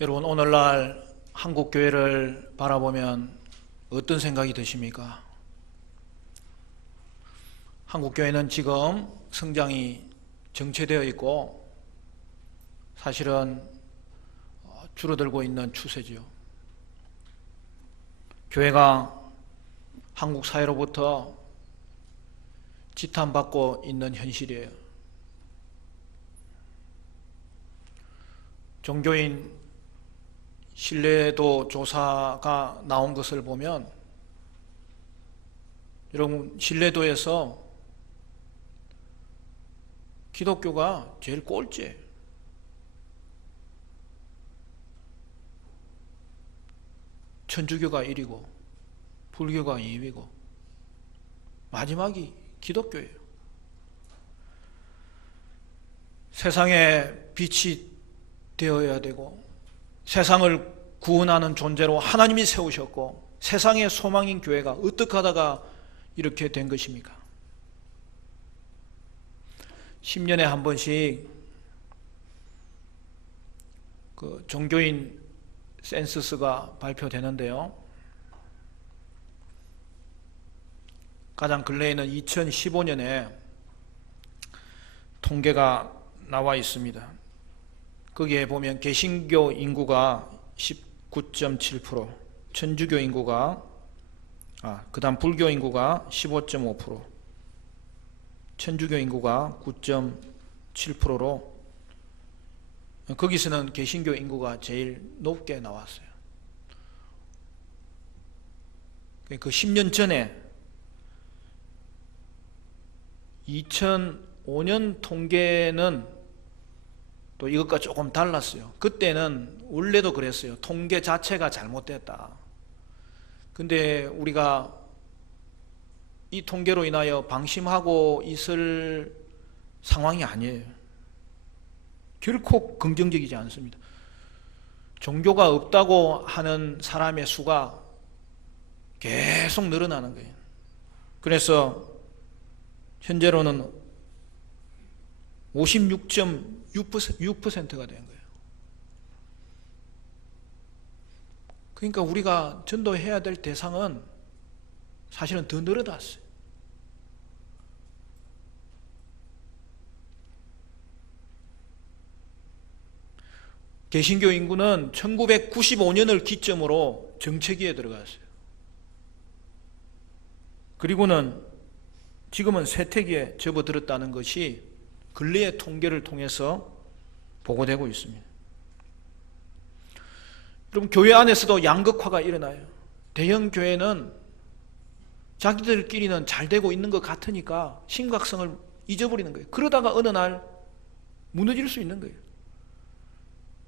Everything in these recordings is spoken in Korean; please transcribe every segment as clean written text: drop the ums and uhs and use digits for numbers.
여러분, 오늘날 한국 교회를 바라보면 어떤 생각이 드십니까? 한국 교회는 지금 성장이 정체되어 있고 사실은 줄어들고 있는 추세지요. 교회가 한국 사회로부터 지탄받고 있는 현실이에요. 종교인 신뢰도 조사가 나온 것을 보면 여러분, 신뢰도에서 기독교가 제일 꼴찌예요. 천주교가 1위고 불교가 2위고 마지막이 기독교예요. 세상에 빛이 되어야 되고 세상을 구원하는 존재로 하나님이 세우셨고 세상의 소망인 교회가 어떻게 하다가 이렇게 된 것입니까? 10년에 한 번씩 그 종교인 센서스가 발표되는데요. 가장 근래에는 2015년에 통계가 나와 있습니다. 거기에 보면 개신교 인구가 19.7%, 천주교 인구가 그다음 불교 인구가 15.5%, 천주교 인구가 9.7%로 거기서는 개신교 인구가 제일 높게 나왔어요. 그 10년 전에 2005년 통계는 또 이것과 조금 달랐어요. 그때는 원래도 그랬어요. 통계 자체가 잘못됐다. 근데 우리가 이 통계로 인하여 방심하고 있을 상황이 아니에요. 결코 긍정적이지 않습니다. 종교가 없다고 하는 사람의 수가 계속 늘어나는 거예요. 그래서 현재로는 56.6%가 된 거예요. 그러니까 우리가 전도해야 될 대상은 사실은 더 늘어났어요. 개신교 인구는 1995년을 기점으로 정체기에 들어갔어요. 그리고는 지금은 쇠퇴기에 접어들었다는 것이 근래의 통계를 통해서 보고되고 있습니다. 여러분, 교회 안에서도 양극화가 일어나요. 대형 교회는 자기들끼리는 잘 되고 있는 것 같으니까 심각성을 잊어버리는 거예요. 그러다가 어느 날 무너질 수 있는 거예요.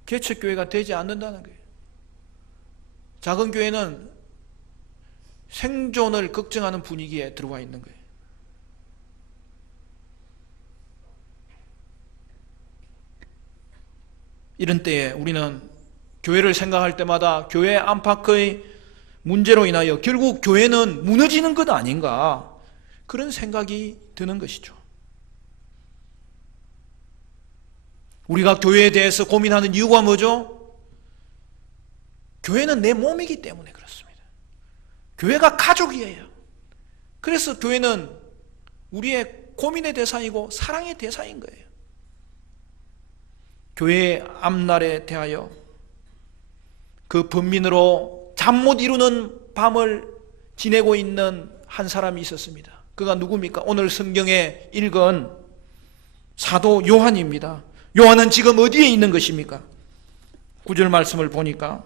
개척교회가 되지 않는다는 거예요. 작은 교회는 생존을 걱정하는 분위기에 들어와 있는 거예요. 이런 때에 우리는 교회를 생각할 때마다 교회 안팎의 문제로 인하여 결국 교회는 무너지는 것 아닌가, 그런 생각이 드는 것이죠. 우리가 교회에 대해서 고민하는 이유가 뭐죠? 교회는 내 몸이기 때문에 그렇습니다. 교회가 가족이에요. 그래서 교회는 우리의 고민의 대상이고 사랑의 대상인 거예요. 교회의 앞날에 대하여 그 번민으로 잠 못 이루는 밤을 지내고 있는 한 사람이 있었습니다. 그가 누굽니까? 오늘 성경에 읽은 사도 요한입니다. 요한은 지금 어디에 있는 것입니까? 9절 말씀을 보니까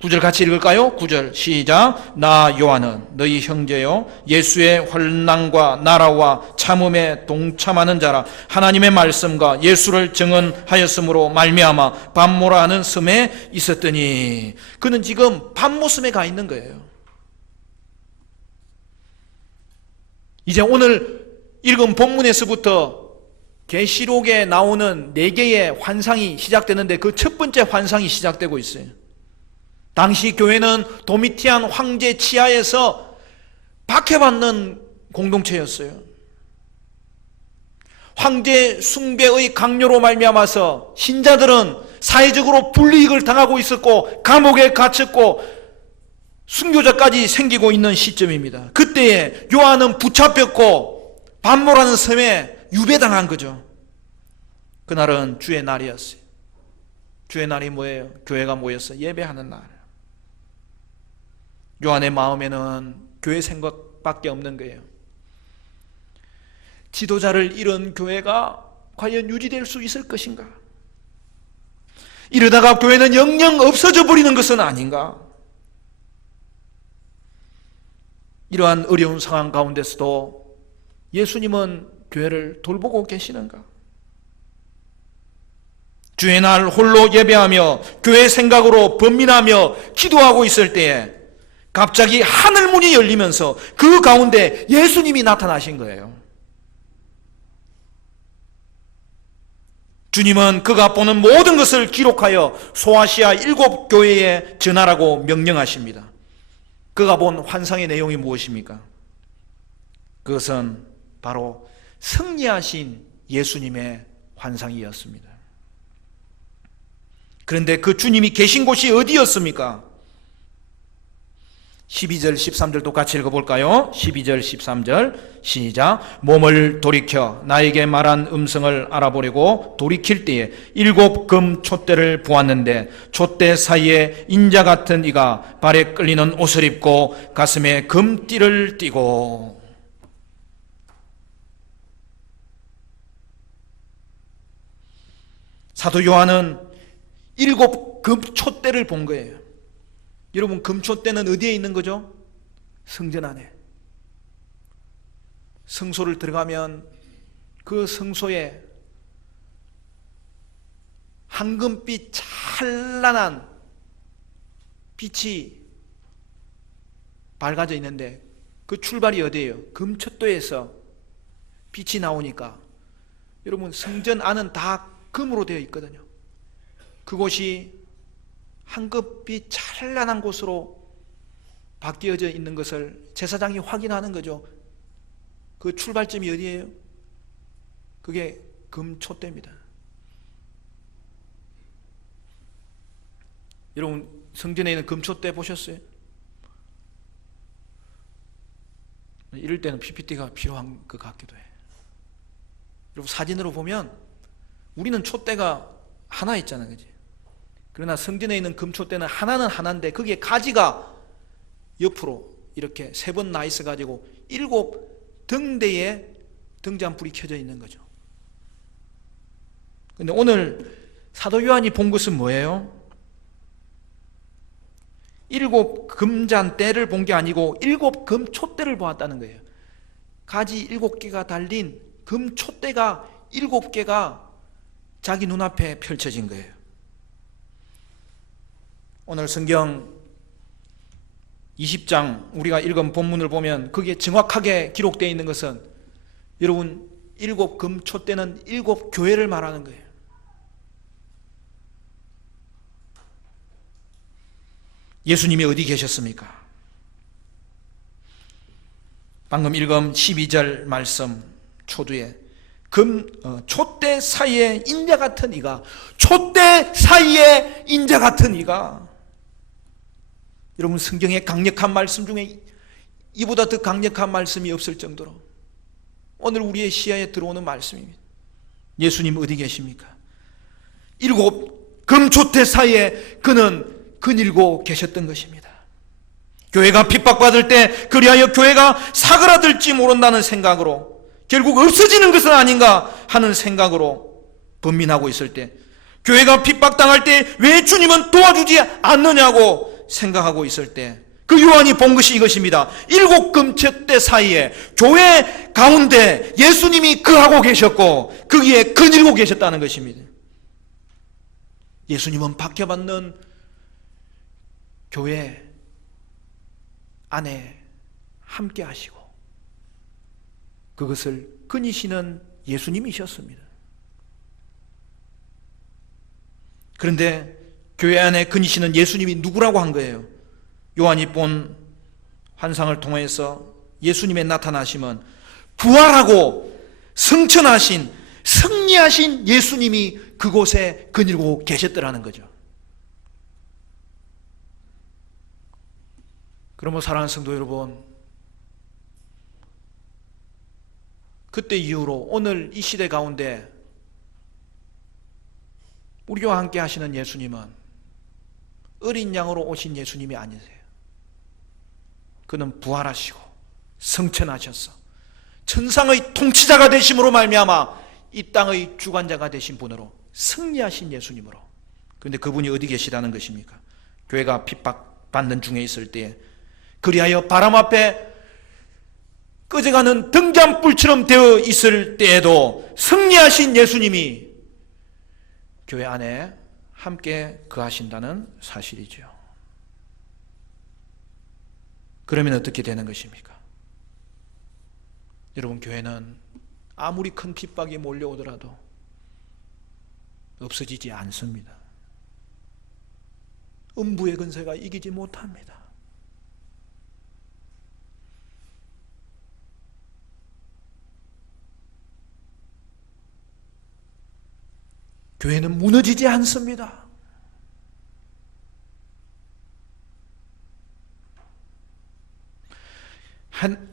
9절 같이 읽을까요? 9절 시작. 나 요한은 너희 형제요 예수의 환난과 나라와 참음에 동참하는 자라. 하나님의 말씀과 예수를 증언하였으므로 말미암아 밤모라 하는 섬에 있었더니. 그는 지금 밤모섬에 가 있는 거예요. 이제 오늘 읽은 본문에서부터 계시록에 나오는 4개의 환상이 시작되는데 그 첫 번째 환상이 시작되고 있어요. 당시 교회는 도미티안 황제 치하에서 박해받는 공동체였어요. 황제 숭배의 강요로 말미암아서 신자들은 사회적으로 불이익을 당하고 있었고 감옥에 갇혔고 순교자까지 생기고 있는 시점입니다. 그때에 요한은 붙잡혔고 반모라는 섬에 유배당한 거죠. 그날은 주의 날이었어요. 주의 날이 뭐예요? 교회가 모여서 예배하는 날. 요한의 마음에는 교회 생각밖에 없는 거예요. 지도자를 잃은 교회가 과연 유지될 수 있을 것인가? 이러다가 교회는 영영 없어져 버리는 것은 아닌가? 이러한 어려운 상황 가운데서도 예수님은 교회를 돌보고 계시는가? 주의 날 홀로 예배하며 교회 생각으로 번민하며 기도하고 있을 때에 갑자기 하늘문이 열리면서 그 가운데 예수님이 나타나신 거예요. 주님은 그가 보는 모든 것을 기록하여 소아시아 7교회에 전하라고 명령하십니다. 그가 본 환상의 내용이 무엇입니까? 그것은 바로 승리하신 예수님의 환상이었습니다. 그런데 그 주님이 계신 곳이 어디였습니까? 12절 13절도 같이 읽어볼까요? 12절 13절 시작. 몸을 돌이켜 나에게 말한 음성을 알아보려고 돌이킬 때에 7 금 촛대를 보았는데 촛대 사이에 인자 같은 이가 발에 끌리는 옷을 입고 가슴에 금띠를 띠고. 사도 요한은 7 금 촛대를 본 거예요. 여러분, 금촛대는 어디에 있는 거죠? 성전 안에. 성소를 들어가면 그 성소에 황금빛 찬란한 빛이 밝아져 있는데 그 출발이 어디예요? 금촛대에서 빛이 나오니까 여러분, 성전 안은 다 금으로 되어 있거든요. 그곳이 황금빛 찬란한 곳으로 바뀌어져 있는 것을 제사장이 확인하는 거죠. 그 출발점이 어디예요? 그게 금촛대입니다. 여러분, 성전에 있는 금촛대 보셨어요? 이럴 때는 PPT가 필요한 것 같기도 해요. 여러분, 사진으로 보면 우리는 촛대가 하나 있잖아요, 그지? 그러나 성전에 있는 금촛대는 하나는 하나인데 거기에 가지가 옆으로 이렇게 3번 나 있어 가지고 7 등대에 등잔불이 켜져 있는 거죠. 근데 오늘 사도 요한이 본 것은 뭐예요? 7 금잔대를 본 게 아니고 7 금촛대를 보았다는 거예요. 가지 7개가 달린 금촛대가 7개가 자기 눈앞에 펼쳐진 거예요. 오늘 성경 20장 우리가 읽은 본문을 보면 거기에 정확하게 기록되어 있는 것은 여러분, 7 금촛대는 7 교회를 말하는 거예요. 예수님이 어디 계셨습니까? 방금 읽은 12절 말씀 초두에 촛대 사이에 인자 같은 이가, 촛대 사이에 인자 같은 이가. 여러분, 성경의 강력한 말씀 중에 이보다 더 강력한 말씀이 없을 정도로 오늘 우리의 시야에 들어오는 말씀입니다. 예수님 어디 계십니까? 7 금촛대 사이에 그는 거닐고 계셨던 것입니다. 교회가 핍박받을 때 그리하여 교회가 사그라들지 모른다는 생각으로, 결국 없어지는 것은 아닌가 하는 생각으로 번민하고 있을 때, 교회가 핍박당할 때 왜 주님은 도와주지 않느냐고 생각하고 있을 때 그 요한이 본 것이 이것입니다. 7 금촛대 사이에 교회 가운데 예수님이 거하고 계셨고 거기에 거닐고 계셨다는 것입니다. 예수님은 박해받는 교회 안에 함께 하시고 그것을 거니시는 예수님이셨습니다. 그런데 교회 안에 거니시는 예수님이 누구라고 한 거예요? 요한이 본 환상을 통해서 예수님의 나타나심은 부활하고 성천하신 승리하신 예수님이 그곳에 거닐고 계셨더라는 거죠. 그러면 사랑하는 성도 여러분, 그때 이후로 오늘 이 시대 가운데 우리와 함께 하시는 예수님은 어린 양으로 오신 예수님이 아니세요. 그는 부활하시고 승천하셔서 천상의 통치자가 되심으로 말미암아 이 땅의 주관자가 되신 분으로 승리하신 예수님으로. 그런데 그분이 어디 계시다는 것입니까? 교회가 핍박받는 중에 있을 때에, 그리하여 바람 앞에 꺼져가는 등잔불처럼 되어 있을 때에도 승리하신 예수님이 교회 안에 함께 거하신다는 사실이죠. 그러면 어떻게 되는 것입니까? 여러분, 교회는 아무리 큰 핍박이 몰려오더라도 없어지지 않습니다. 음부의 근세가 이기지 못합니다. 교회는 무너지지 않습니다.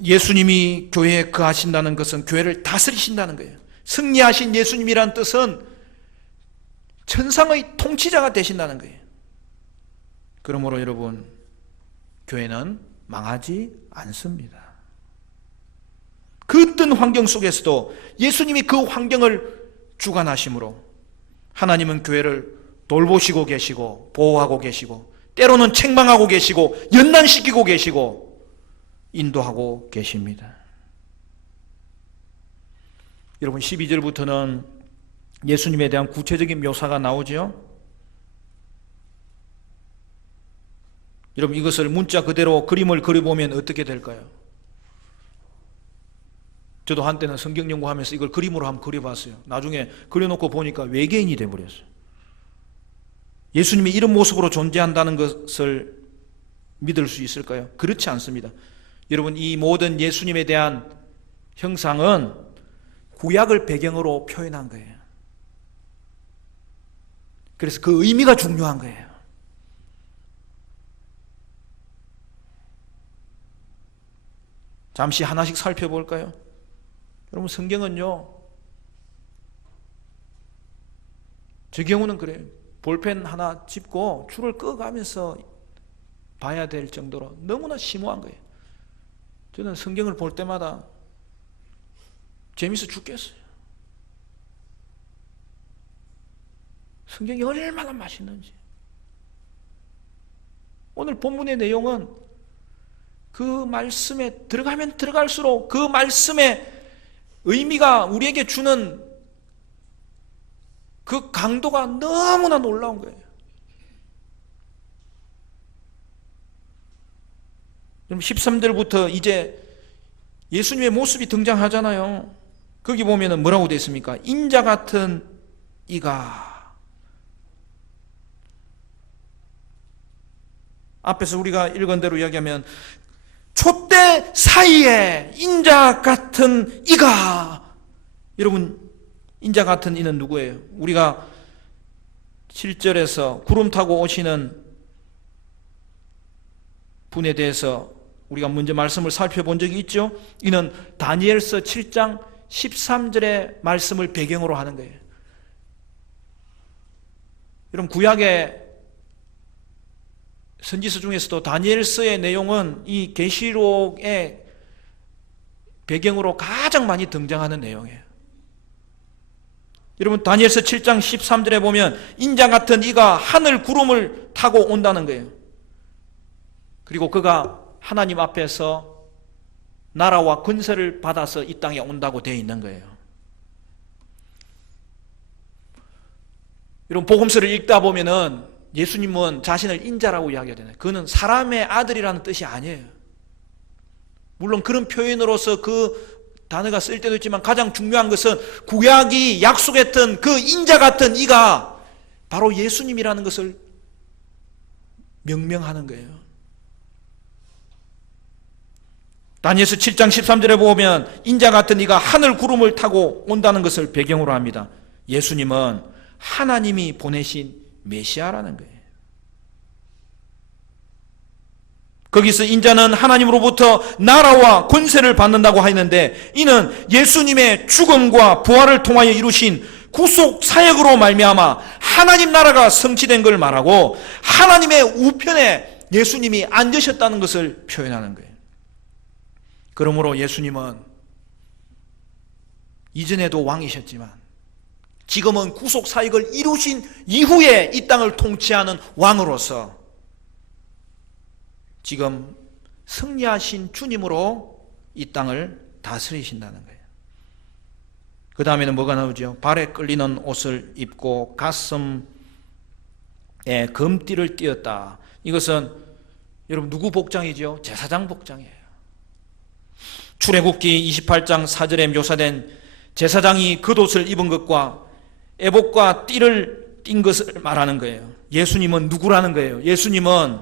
예수님이 교회에 거하신다는 것은 교회를 다스리신다는 거예요. 승리하신 예수님이란 뜻은 천상의 통치자가 되신다는 거예요. 그러므로 여러분, 교회는 망하지 않습니다. 그 어떤 환경 속에서도 예수님이 그 환경을 주관하심으로 하나님은 교회를 돌보시고 계시고 보호하고 계시고 때로는 책망하고 계시고 연단시키고 계시고 인도하고 계십니다. 여러분, 12절부터는 예수님에 대한 구체적인 묘사가 나오죠. 여러분, 이것을 문자 그대로 그림을 그려보면 어떻게 될까요? 저도 한때는 성경 연구하면서 이걸 그림으로 한번 그려봤어요. 나중에 그려놓고 보니까 외계인이 돼버렸어요. 예수님이 이런 모습으로 존재한다는 것을 믿을 수 있을까요? 그렇지 않습니다. 여러분, 이 모든 예수님에 대한 형상은 구약을 배경으로 표현한 거예요. 그래서 그 의미가 중요한 거예요. 잠시 하나씩 살펴볼까요? 여러분, 성경은요, 제 경우는 그래요. 볼펜 하나 짚고 줄을 꺼가면서 봐야 될 정도로 너무나 심오한 거예요. 저는 성경을 볼 때마다 재밌어 죽겠어요. 성경이 얼마나 맛있는지. 오늘 본문의 내용은 그 말씀에 들어가면 들어갈수록 그 말씀의 의미가 우리에게 주는 그 강도가 너무나 놀라운 거예요. 그럼 13절부터 이제 예수님의 모습이 등장하잖아요. 거기 보면은 뭐라고 되어 있습니까? 인자 같은 이가. 앞에서 우리가 읽은 대로 이야기하면 촛대 사이에 인자 같은 이가. 여러분, 인자 같은 이는 누구예요? 우리가 7절에서 구름 타고 오시는 분에 대해서 우리가 먼저 말씀을 살펴본 적이 있죠. 이는 다니엘서 7장 13절의 말씀을 배경으로 하는 거예요. 여러분, 구약의 선지서 중에서도 다니엘서의 내용은 이 계시록의 배경으로 가장 많이 등장하는 내용이에요. 여러분, 다니엘서 7장 13절에 보면 인자 같은 이가 하늘 구름을 타고 온다는 거예요. 그리고 그가 하나님 앞에서 나라와 권세를 받아서 이 땅에 온다고 되어 있는 거예요. 여러분, 복음서를 읽다 보면은 예수님은 자신을 인자라고 이야기하잖아요. 그는 사람의 아들이라는 뜻이 아니에요. 물론 그런 표현으로서 그 단어가 쓸 때도 있지만 가장 중요한 것은 구약이 약속했던 그 인자 같은 이가 바로 예수님이라는 것을 명명하는 거예요. 다니엘서 7장 13절에 보면 인자 같은 이가 하늘 구름을 타고 온다는 것을 배경으로 합니다. 예수님은 하나님이 보내신 메시아라는 거예요. 거기서 인자는 하나님으로부터 나라와 권세를 받는다고 하였는데, 이는 예수님의 죽음과 부활을 통하여 이루신 구속 사역으로 말미암아 하나님 나라가 성취된 걸 말하고, 하나님의 우편에 예수님이 앉으셨다는 것을 표현하는 거예요. 그러므로 예수님은 이전에도 왕이셨지만 지금은 구속 사역을 이루신 이후에 이 땅을 통치하는 왕으로서 지금 승리하신 주님으로 이 땅을 다스리신다는 거예요. 그 다음에는 뭐가 나오죠? 발에 끌리는 옷을 입고 가슴에 금띠를 띄었다. 이것은 여러분 누구 복장이죠? 제사장 복장이에요. 출애굽기 28장 4절에 묘사된 제사장이 겉옷을 입은 것과 에봇과 띠를 띈 것을 말하는 거예요. 예수님은 누구라는 거예요? 예수님은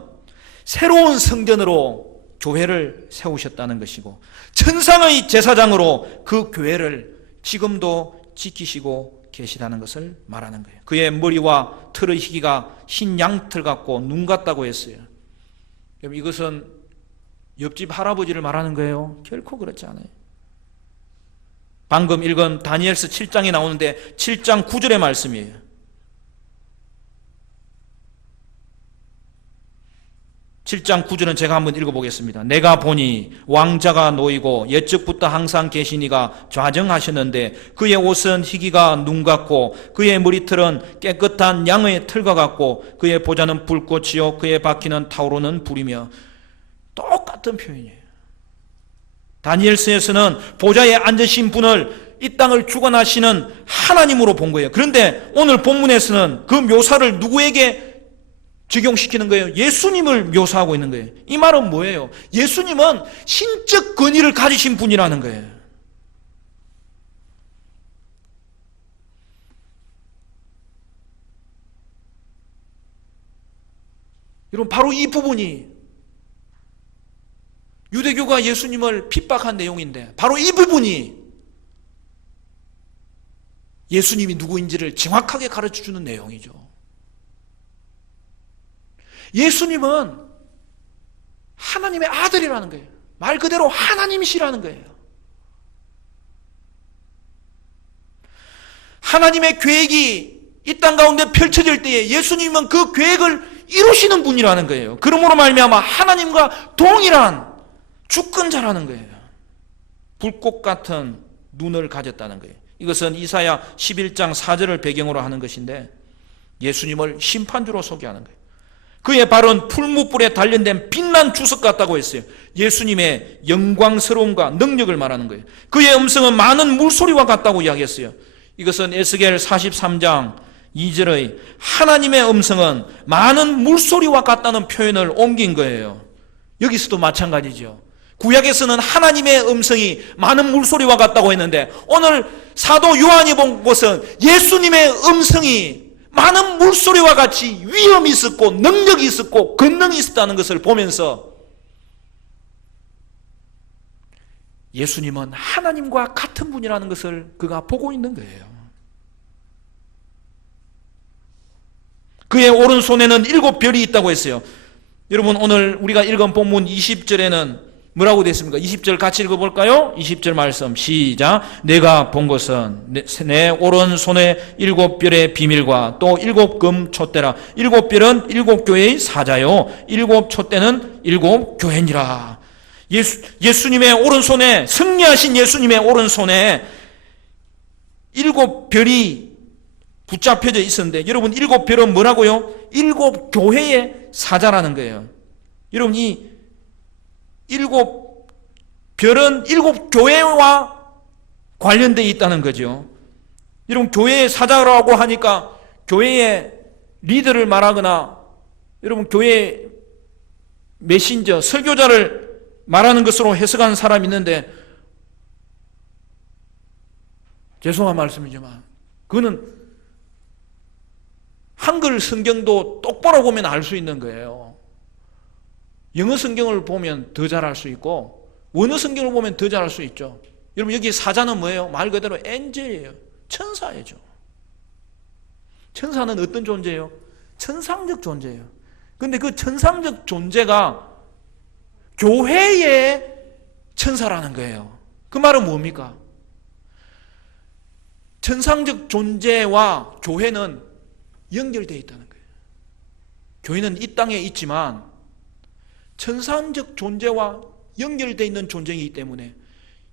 새로운 성전으로 교회를 세우셨다는 것이고, 천상의 제사장으로 그 교회를 지금도 지키시고 계시다는 것을 말하는 거예요. 그의 머리와 털의 희기가 흰 양털 같고 눈 같다고 했어요. 그럼 이것은 옆집 할아버지를 말하는 거예요? 결코 그렇지 않아요. 방금 읽은 다니엘서 7장에 나오는데 7장 9절의 말씀이에요. 7장 9절은 제가 한번 읽어보겠습니다. 내가 보니 왕자가 놓이고 옛적부터 항상 계신 이가 좌정하셨는데, 그의 옷은 희기가 눈 같고 그의 머리털은 깨끗한 양의 털과 같고 그의 보좌는 불꽃이요 그의 바퀴는 타오르는 불이며. 똑같은 표현이에요. 다니엘서에서는 보좌에 앉으신 분을 이 땅을 주관하시는 하나님으로 본 거예요. 그런데 오늘 본문에서는 그 묘사를 누구에게 적용시키는 거예요? 예수님을 묘사하고 있는 거예요. 이 말은 뭐예요? 예수님은 신적 권위를 가지신 분이라는 거예요. 여러분, 바로 이 부분이 유대교가 예수님을 핍박한 내용인데, 바로 이 부분이 예수님이 누구인지를 정확하게 가르쳐주는 내용이죠. 예수님은 하나님의 아들이라는 거예요. 말 그대로 하나님이시라는 거예요. 하나님의 계획이 이 땅 가운데 펼쳐질 때에 예수님은 그 계획을 이루시는 분이라는 거예요. 그러므로 말미암아 하나님과 동일한 주권자라는 거예요. 불꽃 같은 눈을 가졌다는 거예요. 이것은 이사야 11장 4절을 배경으로 하는 것인데, 예수님을 심판주로 소개하는 거예요. 그의 발은 풀무불에 단련된 빛난 주석 같다고 했어요. 예수님의 영광스러움과 능력을 말하는 거예요. 그의 음성은 많은 물소리와 같다고 이야기했어요. 이것은 에스겔 43장 2절의 하나님의 음성은 많은 물소리와 같다는 표현을 옮긴 거예요. 여기서도 마찬가지죠. 구약에서는 하나님의 음성이 많은 물소리와 같다고 했는데, 오늘 사도 요한이 본 것은 예수님의 음성이 많은 물소리와 같이 위엄이 있었고 능력이 있었고 권능이 있었다는 것을 보면서 예수님은 하나님과 같은 분이라는 것을 그가 보고 있는 거예요. 그의 오른손에는 7별이 있다고 했어요. 여러분, 오늘 우리가 읽은 본문 20절에는 뭐라고 되어 있습니까? 20절 같이 읽어볼까요? 20절 말씀 시작. 내가 본 것은 내 오른손에 7별의 비밀과 또 7금 촛대라. 7별은 7교회의 사자요 7촛대는 7교회니라. 예수님의 오른손에, 승리하신 예수님의 오른손에 7별이 붙잡혀져 있었는데, 여러분 7별은 뭐라고요? 7교회의 사자라는 거예요. 여러분, 이 7별은 7교회와 관련되어 있다는 거죠. 여러분, 교회의 사자라고 하니까 교회의 리더를 말하거나, 여러분, 교회의 메신저, 설교자를 말하는 것으로 해석하는 사람이 있는데, 죄송한 말씀이지만 그거는 한글 성경도 똑바로 보면 알 수 있는 거예요. 영어 성경을 보면 더 잘 알 수 있고, 원어 성경을 보면 더 잘할 수 있죠. 여러분 여기 사자는 뭐예요? 말 그대로 엔젤이에요. 천사예요. 천사는 어떤 존재예요? 천상적 존재예요. 그런데 그 천상적 존재가 교회의 천사라는 거예요. 그 말은 뭡니까? 천상적 존재와 교회는 연결되어 있다는 거예요. 교회는 이 땅에 있지만 천상적 존재와 연결되어 있는 존재이기 때문에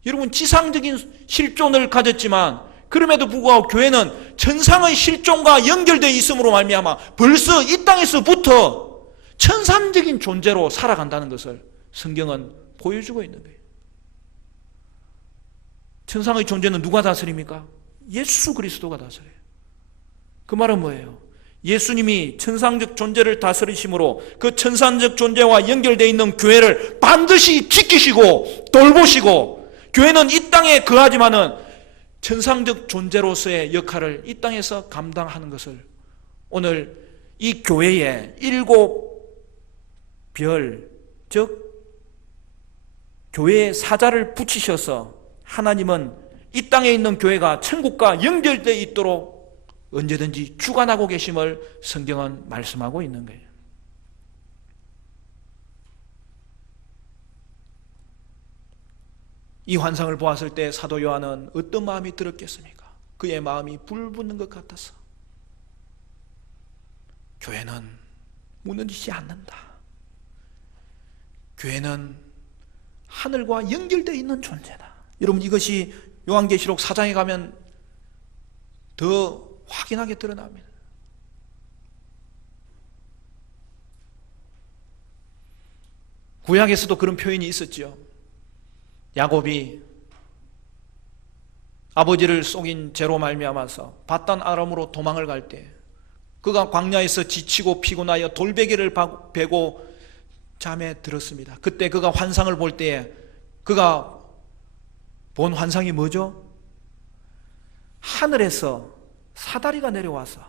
여러분 지상적인 실존을 가졌지만 그럼에도 불구하고 교회는 천상의 실존과 연결되어 있음으로 말미암아 벌써 이 땅에서부터 천상적인 존재로 살아간다는 것을 성경은 보여주고 있는 거예요. 천상의 존재는 누가 다스립니까? 예수 그리스도가 다스려요. 그 말은 뭐예요? 예수님이 천상적 존재를 다스리심으로 그 천상적 존재와 연결되어 있는 교회를 반드시 지키시고 돌보시고, 교회는 이 땅에 거하지만은 천상적 존재로서의 역할을 이 땅에서 감당하는 것을 오늘 이 교회에 7 별, 즉 교회의 사자를 붙이셔서 하나님은 이 땅에 있는 교회가 천국과 연결되어 있도록 언제든지 주관하고 계심을 성경은 말씀하고 있는 거예요. 이 환상을 보았을 때 사도 요한은 어떤 마음이 들었겠습니까? 그의 마음이 불붙는 것 같아서 교회는 무너지지 않는다. 교회는 하늘과 연결되어 있는 존재다. 여러분 이것이 요한계시록 4장에 가면 더 확인하게 드러납니다. 구약에서도 그런 표현이 있었죠. 야곱이 아버지를 속인 죄로 말미암아서 밧단 아람으로 도망을 갈 때 그가 광야에서 지치고 피곤하여 돌베개를 베고 잠에 들었습니다. 그때 그가 환상을 볼 때에 그가 본 환상이 뭐죠? 하늘에서 사다리가 내려와서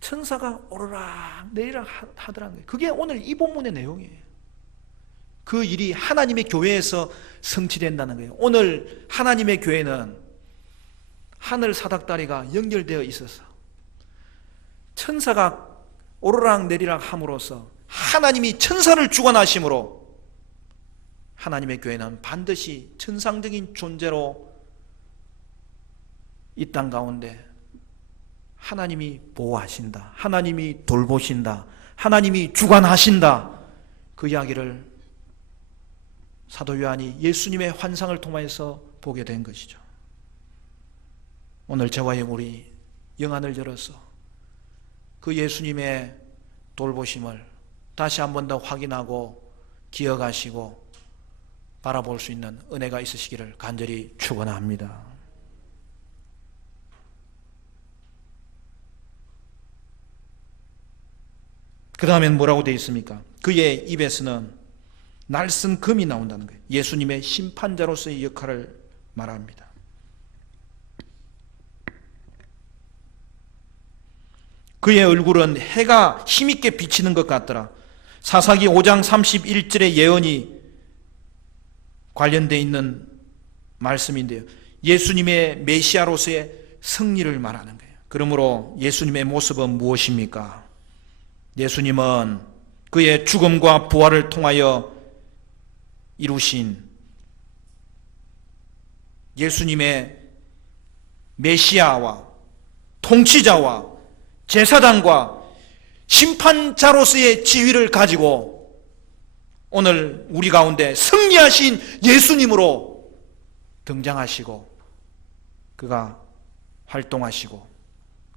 천사가 오르락 내리락 하더라는 거예요. 그게 오늘 이 본문의 내용이에요. 그 일이 하나님의 교회에서 성취된다는 거예요. 오늘 하나님의 교회는 하늘 사닥다리가 연결되어 있어서 천사가 오르락 내리락 함으로써 하나님이 천사를 주관하심으로 하나님의 교회는 반드시 천상적인 존재로 이 땅 가운데 하나님이 보호하신다, 하나님이 돌보신다, 하나님이 주관하신다, 그 이야기를 사도 요한이 예수님의 환상을 통해서 보게 된 것이죠. 오늘 저와 우리 영안을 열어서 그 예수님의 돌보심을 다시 한 번 더 확인하고 기억하시고 바라볼 수 있는 은혜가 있으시기를 간절히 축원합니다. 그 다음엔 뭐라고 되어 있습니까? 그의 입에서는 날쌘 금이 나온다는 거예요. 예수님의 심판자로서의 역할을 말합니다. 그의 얼굴은 해가 힘있게 비치는 것 같더라. 사사기 5장 31절의 예언이 관련되어 있는 말씀인데요, 예수님의 메시아로서의 승리를 말하는 거예요. 그러므로 예수님의 모습은 무엇입니까? 예수님은 그의 죽음과 부활을 통하여 이루신 예수님의 메시아와 통치자와 제사장과 심판자로서의 지위를 가지고 오늘 우리 가운데 승리하신 예수님으로 등장하시고 그가 활동하시고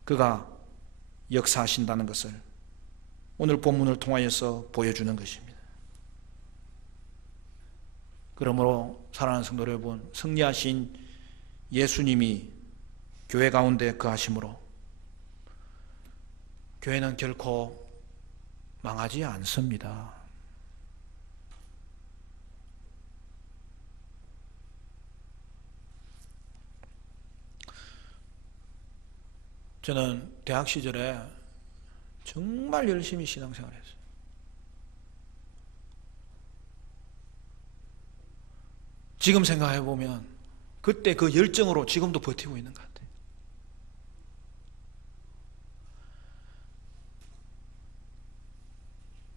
그가 역사하신다는 것을 오늘 본문을 통하여서 보여주는 것입니다. 그러므로 사랑하는 성도 여러분, 승리하신 예수님이 교회 가운데 거하심으로 교회는 결코 망하지 않습니다. 저는 대학 시절에 정말 열심히 신앙생활을 했어요. 지금 생각해 보면 그때 그 열정으로 지금도 버티고 있는 것 같아요.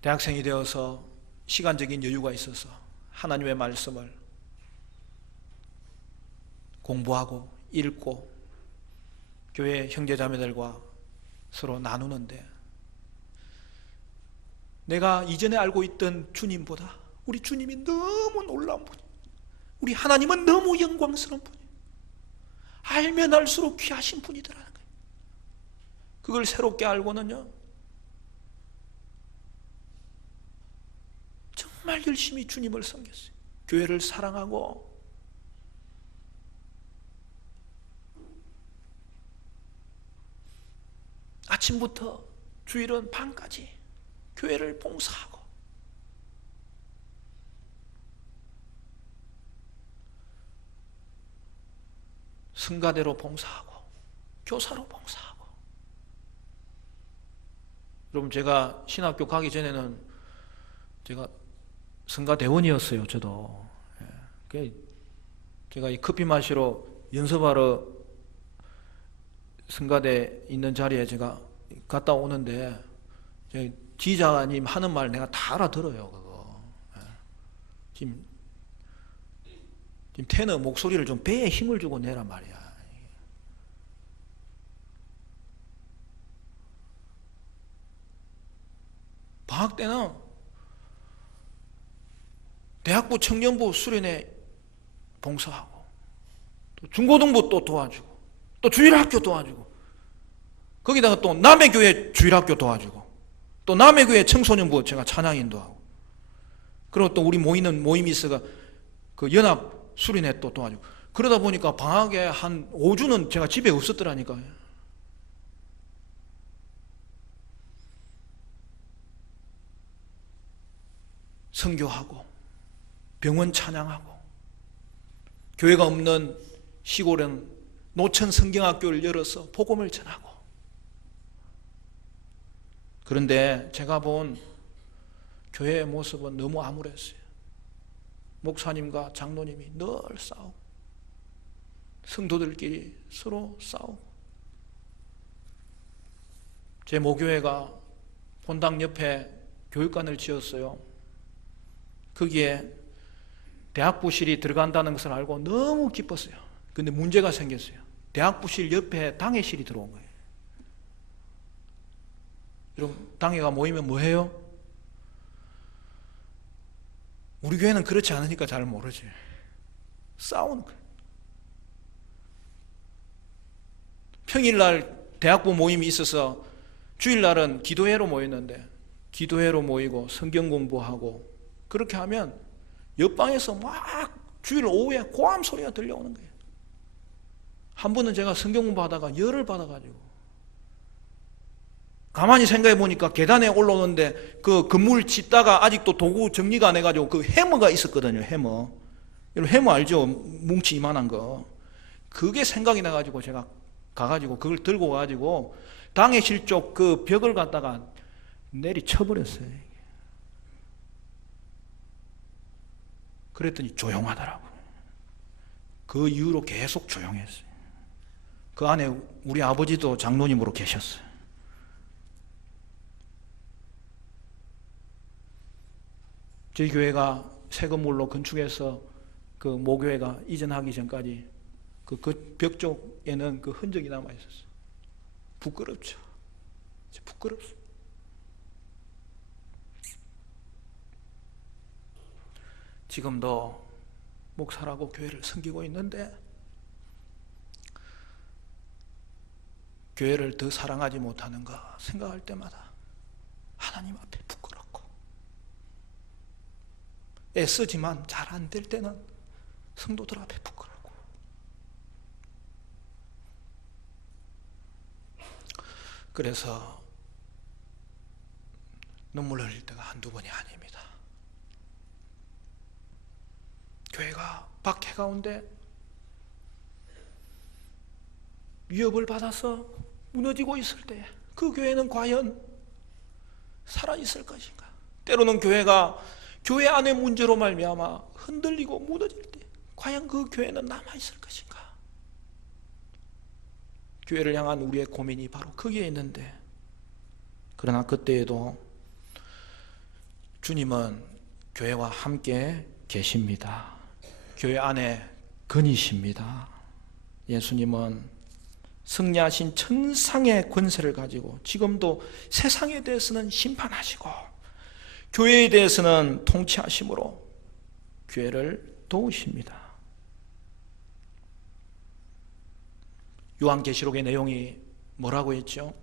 대학생이 되어서 시간적인 여유가 있어서 하나님의 말씀을 공부하고 읽고 교회 형제자매들과 서로 나누는데, 내가 이전에 알고 있던 주님보다 우리 주님이 너무 놀라운 분이에요. 우리 하나님은 너무 영광스러운 분이에요. 알면 알수록 귀하신 분이더라는 거예요. 그걸 새롭게 알고는요, 정말 열심히 주님을 섬겼어요. 교회를 사랑하고 아침부터 주일은 밤까지 교회를 봉사하고, 성가대로 봉사하고 교사로 봉사하고. 여러분, 제가 신학교 가기 전에는 제가 성가대원이었어요. 저도. 제가 이 커피 마시러 연습하러 성가대 있는 자리에 제가 갔다 오는데, 지휘자님 하는 말 내가 다 알아들어요. 그거. 지금 테너 목소리를 좀 배에 힘을 주고 내란 말이야. 방학 때는 대학부 청년부 수련회 봉사하고, 또 중고등부 또 도와주고, 또 주일학교 도와주고, 거기다가 또 남해교회 주일학교 도와주고, 또 남해교회 청소년부 제가 찬양 인도하고, 그리고 또 우리 모이는 모임이 있어가 그 연합 수련회 또 도와주고. 그러다 보니까 방학에 한 5주는 제가 집에 없었더라니까요. 선교하고 병원 찬양하고, 교회가 없는 시골은 노천 성경학교를 열어서 복음을 전하고. 그런데 제가 본 교회의 모습은 너무 암울했어요. 목사님과 장로님이 늘 싸우고, 성도들끼리 서로 싸우고. 제 모교회가 본당 옆에 교육관을 지었어요. 거기에 대학부실이 들어간다는 것을 알고 너무 기뻤어요. 근데 문제가 생겼어요. 대학부실 옆에 당회실이 들어온 거예요. 여러분, 당회가 모이면 뭐 해요? 우리 교회는 그렇지 않으니까 잘 모르지. 싸우는 거예요. 평일날 대학부 모임이 있어서 주일날은 기도회로 모였는데, 기도회로 모이고 성경 공부하고, 그렇게 하면 옆방에서 막 주일 오후에 고함 소리가 들려오는 거예요. 한 번은 제가 성경 공부하다가 열을 받아가지고, 가만히 생각해 보니까 계단에 올라오는데 그 건물 짓다가 아직도 도구 정리가 안 해가지고 그 해머가 있었거든요. 해머. 여러분, 해머 알죠? 뭉치 이만한 거. 그게 생각이 나가지고 제가 가가지고 그걸 들고 가가지고 당회실 쪽 그 벽을 갖다가 내리쳐버렸어요. 그랬더니 조용하더라고요. 그 이후로 계속 조용했어요. 그 안에 우리 아버지도 장로님으로 계셨어요. 저희 교회가 새 건물로 건축해서 그 모교회가 이전하기 전까지 그 벽 쪽에는 그 흔적이 남아 있었어요. 부끄럽죠. 부끄럽습니다. 지금도 목사라고 교회를 섬기고 있는데, 교회를 더 사랑하지 못하는가 생각할 때마다 하나님 앞에 부끄럽고, 애쓰지만 잘 안 될 때는 성도들 앞에 부끄럽고. 그래서 눈물 흘릴 때가 한두 번이 아닙니다. 교회가 박해 가운데 위협을 받아서 무너지고 있을 때 그 교회는 과연 살아있을 것인가? 때로는 교회가 교회 안의 문제로 말미암아 흔들리고 무너질 때 과연 그 교회는 남아있을 것인가? 교회를 향한 우리의 고민이 바로 거기에 있는데, 그러나 그때에도 주님은 교회와 함께 계십니다. 교회 안에 근이십니다. 예수님은 승리하신 천상의 권세를 가지고 지금도 세상에 대해서는 심판하시고 교회에 대해서는 통치하심으로 교회를 도우십니다. 요한계시록의 내용이 뭐라고 했죠?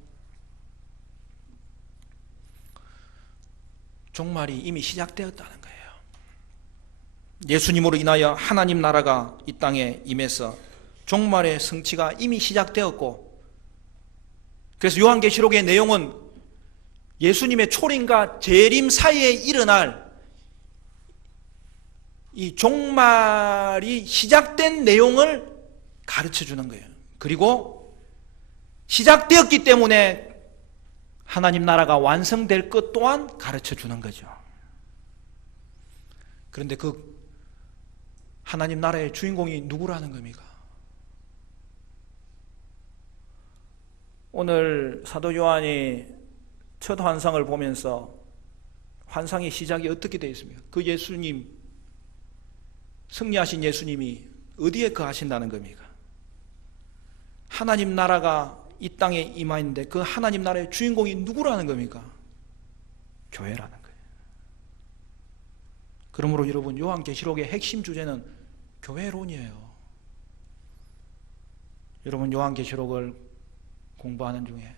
종말이 이미 시작되었다는 거예요. 예수님으로 인하여 하나님 나라가 이 땅에 임해서 종말의 성취가 이미 시작되었고, 그래서 요한계시록의 내용은 예수님의 초림과 재림 사이에 일어날 이 종말이 시작된 내용을 가르쳐 주는 거예요. 그리고 시작되었기 때문에 하나님 나라가 완성될 것 또한 가르쳐 주는 거죠. 그런데 그 하나님 나라의 주인공이 누구라는 겁니까? 오늘 사도 요한이 첫 환상을 보면서 환상의 시작이 어떻게 되어 있습니까? 그 예수님, 승리하신 예수님이 어디에 거하신다는 겁니까? 하나님 나라가 이 땅에 임하는데 그 하나님 나라의 주인공이 누구라는 겁니까? 교회라는 거예요. 그러므로 여러분, 요한계시록의 핵심 주제는 교회론이에요. 여러분, 요한계시록을 공부하는 중에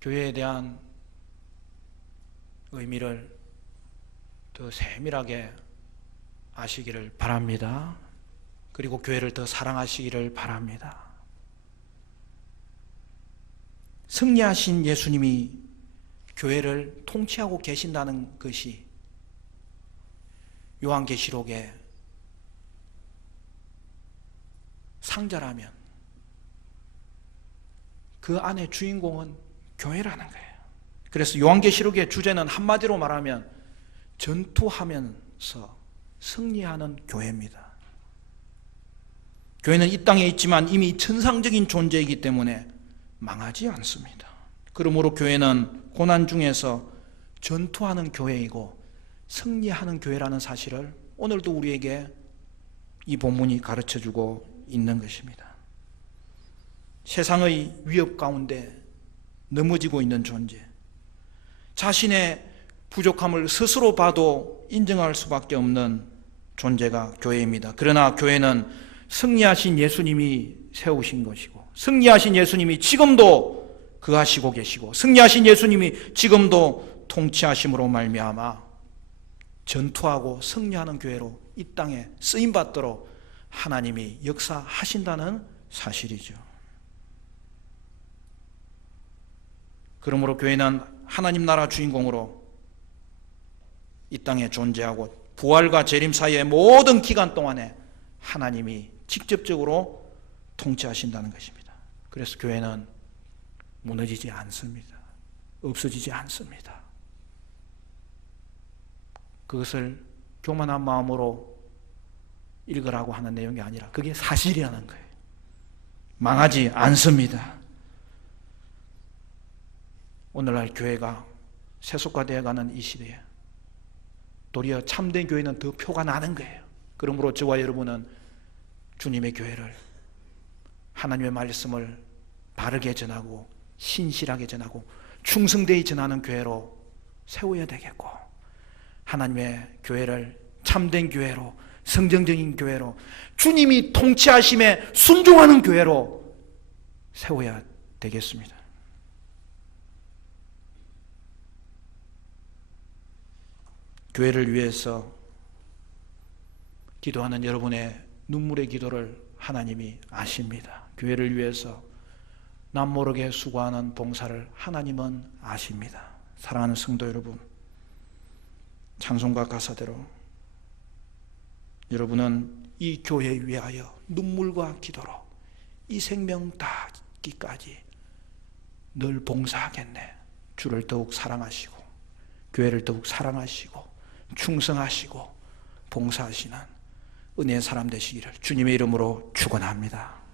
교회에 대한 의미를 더 세밀하게 아시기를 바랍니다. 그리고 교회를 더 사랑하시기를 바랍니다. 승리하신 예수님이 교회를 통치하고 계신다는 것이 요한계시록의 상자라면 그 안에 주인공은 교회라는 거예요. 그래서 요한계시록의 주제는 한마디로 말하면 전투하면서 승리하는 교회입니다. 교회는 이 땅에 있지만 이미 천상적인 존재이기 때문에 망하지 않습니다. 그러므로 교회는 고난 중에서 전투하는 교회이고 승리하는 교회라는 사실을 오늘도 우리에게 이 본문이 가르쳐주고 있는 것입니다. 세상의 위협 가운데 넘어지고 있는 존재, 자신의 부족함을 스스로 봐도 인정할 수밖에 없는 존재가 교회입니다. 그러나 교회는 승리하신 예수님이 세우신 것이고, 승리하신 예수님이 지금도 거하시고 계시고, 승리하신 예수님이 지금도 통치하심으로 말미암아 전투하고 승리하는 교회로 이 땅에 쓰임받도록 하나님이 역사하신다는 사실이죠. 그러므로 교회는 하나님 나라 주인공으로 이 땅에 존재하고 부활과 재림 사이의 모든 기간 동안에 하나님이 직접적으로 통치하신다는 것입니다. 그래서 교회는 무너지지 않습니다. 없어지지 않습니다. 그것을 교만한 마음으로 읽으라고 하는 내용이 아니라 그게 사실이라는 거예요. 망하지 않습니다. 오늘날 교회가 세속화되어가는 이 시대에 도리어 참된 교회는 더 표가 나는 거예요. 그러므로 저와 여러분은 주님의 교회를, 하나님의 말씀을 바르게 전하고 신실하게 전하고 충성되이 전하는 교회로 세워야 되겠고, 하나님의 교회를 참된 교회로, 성정적인 교회로, 주님이 통치하심에 순종하는 교회로 세워야 되겠습니다. 교회를 위해서 기도하는 여러분의 눈물의 기도를 하나님이 아십니다. 교회를 위해서 남모르게 수고하는 봉사를 하나님은 아십니다. 사랑하는 성도 여러분, 찬송가 가사대로 여러분은 이 교회에 위하여 눈물과 기도로 이 생명 다기까지 늘 봉사하겠네. 주를 더욱 사랑하시고 교회를 더욱 사랑하시고 충성하시고 봉사하시는 은혜의 사람 되시기를 주님의 이름으로 축원합니다.